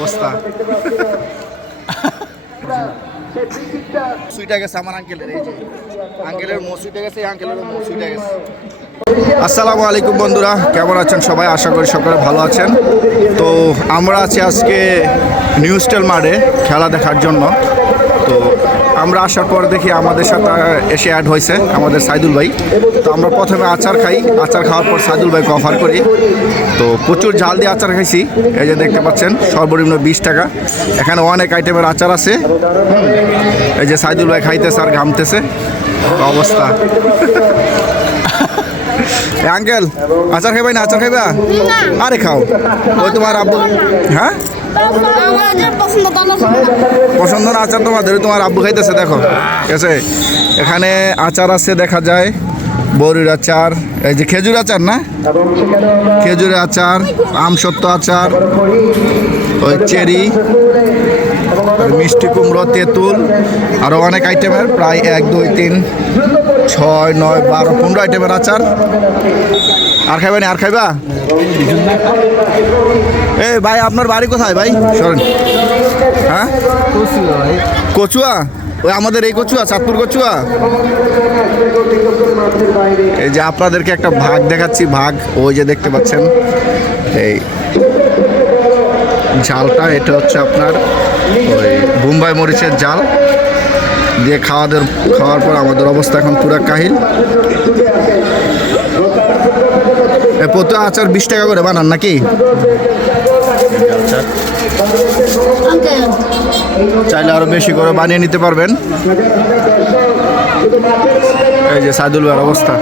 অবস্থা। সুইটা গেছে আমার আঙ্কেলের এই যে। আঙ্কেলের মসুইটা গেছে আঙ্কেলের মসুইটা গেছে। আসসালামু আলাইকুম বন্ধুরা কেমন আছেন সবাই? আশা করি সকলে ভালো আছেন। তো আমরা আছি আজকে নিউ স্টেল মাঠে খেলা দেখার জন্য। আমরা আসার পর দেখি আমাদের সাথে এসে অ্যাড হয়েছে আমাদের সাইদুল ভাই। তো আমরা প্রথমে আচার খাই। আচার খাওয়ার পর সাইদুল ভাইকে অফার করি। তো প্রচুর ঝাল দিয়ে আচার খাইছি। এই যে দেখতে পাচ্ছেন সর্বনিম্ন বিশ টাকা। এখানে অনেক আইটেমের আচার আছে। এই যে সাইদুল ভাই খাইতেছে আর ঘামতেছে। অবস্থা। আঙ্কেল আচার খাইবাই না? আচার খাইবা? আরে খাও। ওই তোমার আব্বু হ্যাঁ? পছন্দ না আচার তোমাদের তোমার আব্বু খাইতেছে, দেখো। ঠিক আছে? এখানে আচার আছে, দেখা যায়। বড়ির আচার, এই যে খেজুর আচার না? খেজুরের আচার আমসত্ত্ব আচার, ওই চেরি মিষ্টি কুমড়ো, তেঁতুল আরও অনেক আইটেমের প্রায় এক, দুই, তিন ছয়, নয়, বারো, পনেরো আইটেমের আচার। আর খাইবা আর খাইবা? এই ভাই, আপনার বাড়ি কোথায় ভাই? সরেন। হ্যাঁ? কচুয়া? ওই আমাদের এই কচুয়া, চাঁদপুর কচুয়া? এই যে আপনাদেরকে একটা ভাগ দেখাচ্ছি, ভাগ। ওই যে দেখতে পাচ্ছেন। এই জালটা, এটা হচ্ছে আপনার ওই বোম্বাই মরিচের জাল। দিয়ে খাওয়াদের খাওয়ার পর আমাদের অবস্থা এখন পুরা কাহিল। এ প্রতি আচার বিশ টাকা করে বানান নাকি? চাইলে আরও বেশি করে বানিয়ে নিতে পারবেন। এই যে সাইদুল ভাইয়ের অবস্থা।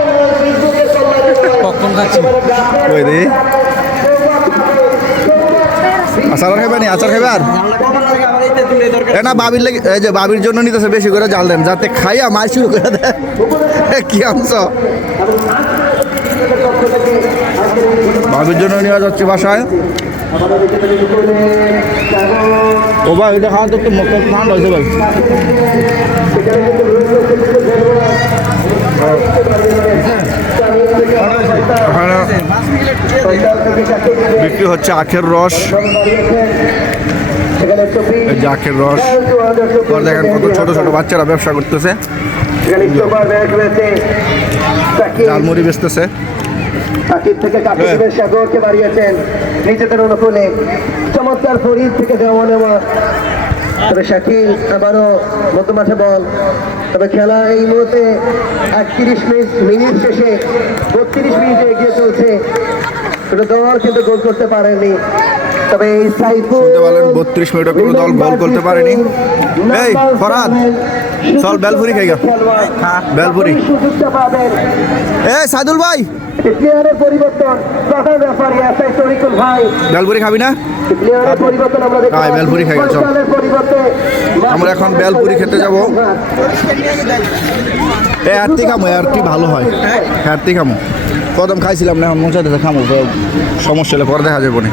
পপকর্ন খাচ্ছি ওই আচার খাইবেন আচার খাইবার? এ না, বাবির লেগে এই যে বাবির জন্য নিতেছে বেশি করে জাল দেন, যাতে খাইয়া মাছ শুরু করে দেয়। কি অংশ বাবির জন্য নেওয়া যাচ্ছে বাসায়। ও ভাই, এটা খাওয়া তো একটু মুখ ঠান্ডা হয়েছে ভাই এখানে বিক্রি হচ্ছে আখের রস। এই যে আখের রস। দেখেন কত ছোট ছোট বাচ্চারা ব্যবসা করতেছে। ঝালমুড়ি বেচতেছে। থেকে চমৎকার থেকে নেওয়া তবে বল তবে খেলা এই মুহূর্তে একত্রিশ মিনিট মিনিট শেষে বত্রিশ মিনিটে এগিয়ে চলছে কোনো দল কিন্তু গোল করতে পারেনি। তবে এই সাইফুল শুনতে পারলেন বত্রিশ মিনিটে কোনো দল গোল করতে পারেনি। এই ফরাদ চল বেলপুরি খাইগা বেলপুরি। এই সাইদুল ভাই। প্লেয়ারের পরিবর্তন প্রধান তরিকুল ভাই। বেলপুরি খাবি না? প্লেয়ারের পরিবর্তন আমরা আয়, বেলপুরি খাই, চল। আমরা এখন বেলপুরি খেতে যাব। এ আরতি খামো আরতি ভালো হয়। আরতি খামো কদম খাইছিলাম না এখন মশাতে খামো সমস্যা হলে পরে দেখা যাব না।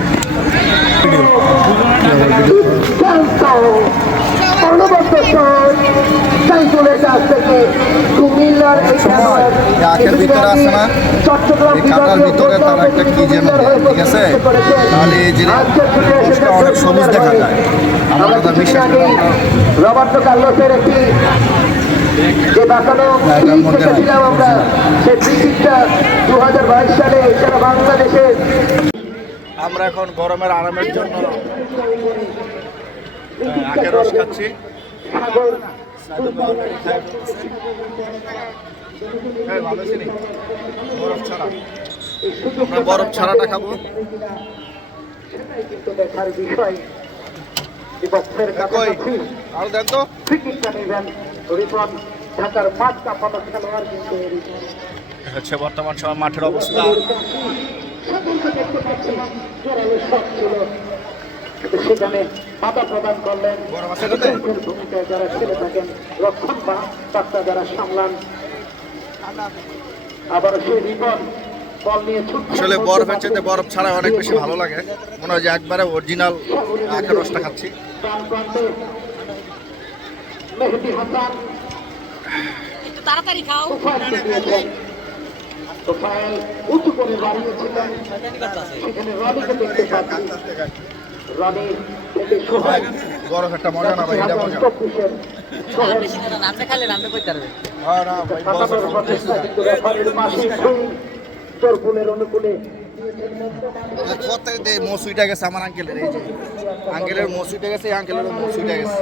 আখের ভিতরে না চট্টগ্রাম এই কাটার ভিতরে তারা একটা কি যেন দেয়, ঠিক আছে? তাহলে এই জিনিসটা অনেক সবুজ দেখা যায়। আমরা আমরা বিশ্বাস আগে রবার্টো কার্লোসের একটি যে বাঁকানো এটার পিচ মধ্যে দেখেছিলাম আমরা সেই আমরা এখন গরমের আরামের জন্য আখের রস খাচ্ছি। হ্যাঁ, বরফ ছাড়াটা খাব। দেখার হচ্ছে বর্তমান সময় মাঠের অবস্থা। সকলকে দেখতে পাচ্ছি জোরালো শট ছিল সেখানে বাধা প্রদান করলেন ভূমিকায় যারা খেলে থাকেন রক্ষণ বা বার্তা যারা সামলান আবার সেই রিপন নিয়ে আসলে বরফের চেয়ে বরফ ছাড়া অনেক বেশি ভালো লাগে। মনে হয় যে একবারে অরিজিনাল আখের রসটা খাচ্ছি। ডান প্রান্তে মেহেদি হাসান। একটু তাড়াতাড়ি খাও। দিয়েছেন তোফায়েল উঁচু করে বাড়িয়েছিলেন সেখানে রনিকে দেখতে পাচ্ছি। রনি থেকে সোহাগ বড় একটা মজা না ভাই এটা মজা। পারবে হ্যাঁ মসুইটা গেছে আমার আঙ্কেলের এই যে। আঙ্কেলের মসুইটা গেছে আঙ্কেলের মসুইটা গেছে।